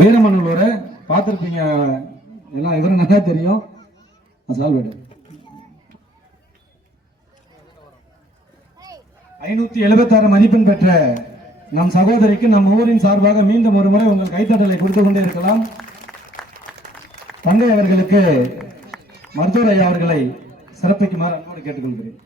வீரமணூரை பார்த்துருப்பீங்க எல்லாம், இவரும் நல்லா தெரியும். 576 மதிப்பெண் பெற்ற நம் சகோதரிக்கு நம் ஊரின் சார்பாக மீண்டும் ஒரு முறை உங்கள் கைத்தட்டலை கொடுத்து கொண்டே இருக்கலாம். தங்கை அவர்களுக்கு மருத்துவர் ஐயா அவர்களை சிறப்பிக்குமாறு அன்போடு கேட்டுக்கொள்கிறேன்.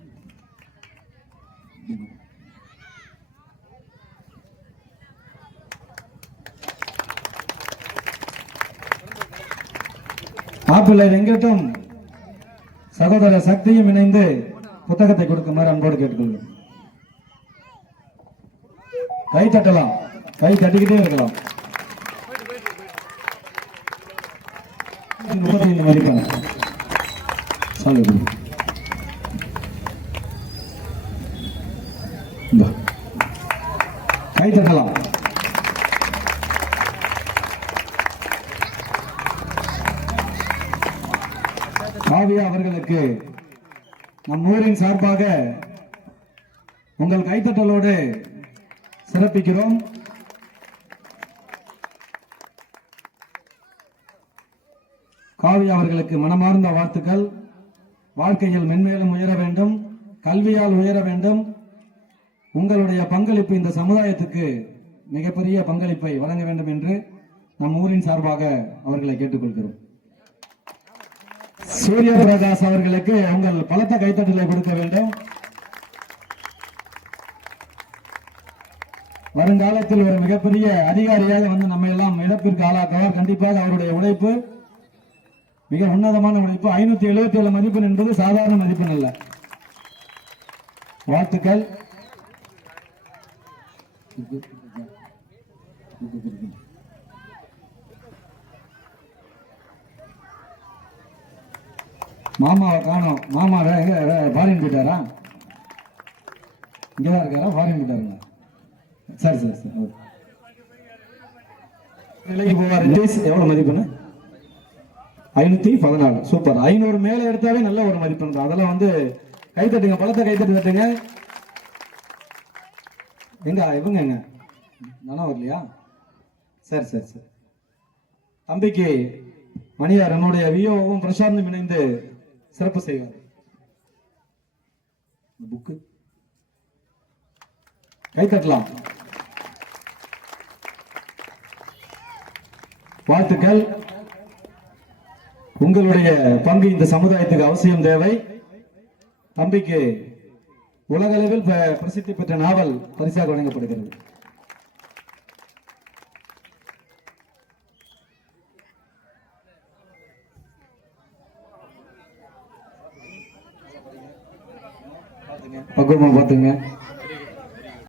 மாப்பிள்ளை வெங்கட்டும் சகோதர சக்தியும் இணைந்து புத்தகத்தை கொடுக்குமாறு அன்போடு கேட்டுக்கொள்கிறேன். கை தட்டலாம், கை தட்டிக்கிட்டே இருக்கலாம். 35 மதிப்பெண் கை தட்டலாம். காவியா அவர்களுக்கு நம் ஊரின் சார்பாக உங்கள் கைத்தட்டலோடு சிறப்பிக்கிறோம். காவியா அவர்களுக்கு மனமார்ந்த வாழ்த்துக்கள். வாழ்க்கையில் மென்மேலும் உயர வேண்டும், கல்வியால் உயர வேண்டும். உங்களுடைய பங்களிப்பு இந்த சமுதாயத்துக்கு மிகப்பெரிய பங்களிப்பை வழங்க வேண்டும் என்று நம் ஊரின் சார்பாக அவர்களை கேட்டுக்கொள்கிறோம். சூரிய பிரகாஷ் அவர்களுக்கு உங்கள் பலத்த கைத்தட்டலை கொடுக்க வேண்டும். வருங்காலத்தில் ஒரு மிகப்பெரிய அதிகாரியாக வந்து நம்ம எல்லாம் இழப்பிற்கு ஆளாக்குவார். கண்டிப்பாக அவருடைய உழைப்பு மிக உன்னதமான உழைப்பு. 577 மதிப்பெண் என்பது சாதாரண மதிப்பெண் அல்ல. வாழ்த்துக்கள். மாமாவை காணோம். மாமா ஃபாரின் போயிட்டாரா? இங்கதான் இருக்காரா? ஃபாரின் போயிட்டாருங்க. சரி சரி சரி. நிலைக்கு போவார். எவ்வளவு மதிப்பெண்ணு? 514. சூப்பர். 500 மேல எடுத்தாவே நல்ல ஒரு மதிப்பெண். அதெல்லாம் வந்து கை தட்டுங்க, பலத்தை கை தட்டு தட்டுங்க. எங்க இவங்க எங்க நானா வரலையா? சரி சரி சரி. தம்பிக்கு மணியார் என்னுடைய வியோவும் பிரசாந்தும் இணைந்து சிறப்பு செய்வார். புக்கு கை தட்டலாம். வாழ்த்துக்கள். உங்களுடைய பங்கு இந்த சமுதாயத்துக்கு அவசியம் தேவை. தம்பிக்கு உலக அளவில் பிரசித்தி பெற்ற நாவல் பரிசாக வழங்கப்படுகிறது. பக்குவமா பாத்துங்க.